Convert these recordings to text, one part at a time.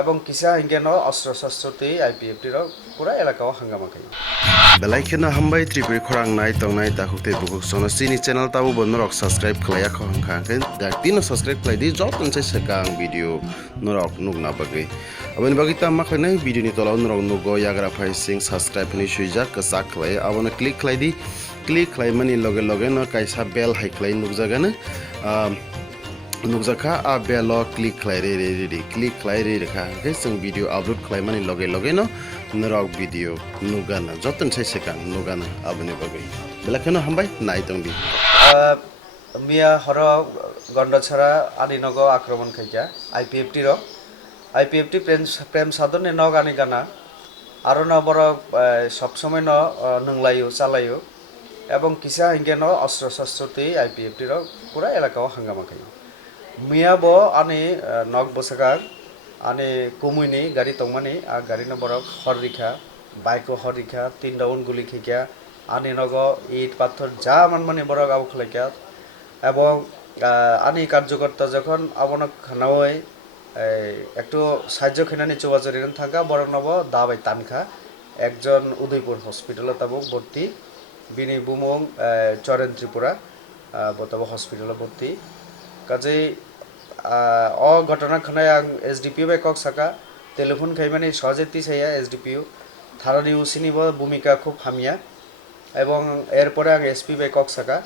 এবং কিসা হিংগেন অস্ত্র শস্ত্রতে আইপিএফটির পুরা এলাকাও হাঙ্গামা খাই Belaikena hambai tripuri khorang nai tong nai ta hukte bukuk sono sini channel tabu bonnorok subscribe khlaya khong khangken da tino subscribe khlai di jot nse sekang video norok nugna bagi aboni bagi ta makhlai video ni tola norok nugo yagra phai sing subscribe ni suijak kasak khlai abona click khlai di click khlai mani loge loge no kaisa bell hai khlai nugjagana nukjaka a belo click khlai re click khlai re kha ke sing video upload khlai mani loge loge no norok video nugana joton sai sekang nugana aboni bagai belakeno hambai nai tongdi মিয়া হর গন্ডছড়া আনিনগ আক্রমণ খাইকা IPFT প্রেম সাধনে নগ আনি গানা আরো ন বড় সবসময় ন নংলাইও চালাইও এবং কিসা হিংগেন অস্ত্র শস্ত্রতে আইপিএফটির পুরা এলাকাও হাঙ্গামা খাই মিয়া ব আনি নগ বসাগার আনি কুমুইনি গাড়ি তংমানি আর গাড়ি নম্বর হর রিখা বাইকও হর রিখা তিন রাউন্ড গুলি খেকিয়া আনি নগ ইট পাথর যা মানমানি বড় গাও খেলাইকা এবং আনি কার্যকর্তা যখন আবনক খানাওয়াই একটু সাহায্য খেনানি চৌবাজরি থাকা বড় নব দাবাই তানখা একজন উদয়পুর হসপিটালে তাবক ভর্তি বিনি বুমং চরেন ত্রিপুরা বতাব হসপিটালে ভর্তি কাজেই ঘটনা খানায় আং এসডিপিও বাই কক সাকা টেলিফোন খাইমানি সহজেতি সাইয়া এসডিপিও থানানি উসিনিব ভূমিকা খুব হামিয়া এবং এরপরে আং এসপি বাই কক সাকা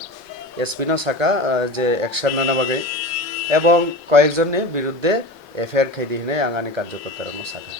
এসপি না সাকা যে অ্যাকশন নানা বাগে এবং কয়েকজনের বিরুদ্ধে এফআইআর খাই দিয়ে আঙানি কার্যকর্তার সাকা